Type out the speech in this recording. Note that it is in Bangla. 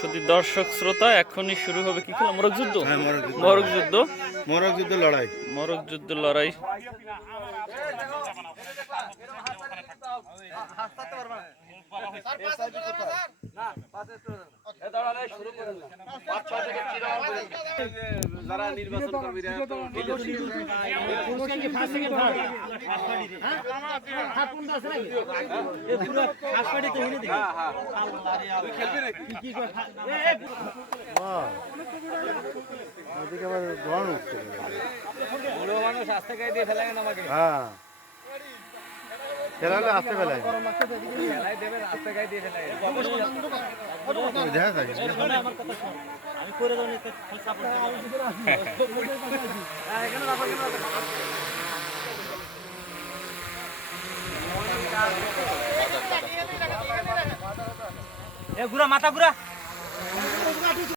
শুধু দর্শক শ্রোতা, এখনই শুরু হবে কি খেলা? মোরগ যুদ্ধ। মোরগ যুদ্ধ লড়াই। যারা নির্বাচন করবে বুড়ো মানুষ আস্তে গায়ে দিয়ে ফেলে আমাকে। হ্যাঁ খেলাটা আসতে ফেলায় খেলাই দেবে, আস্তে গায়ে দিয়ে ফেলায়। আমি করে দেবো ঘুরা মাথা ঘুরা।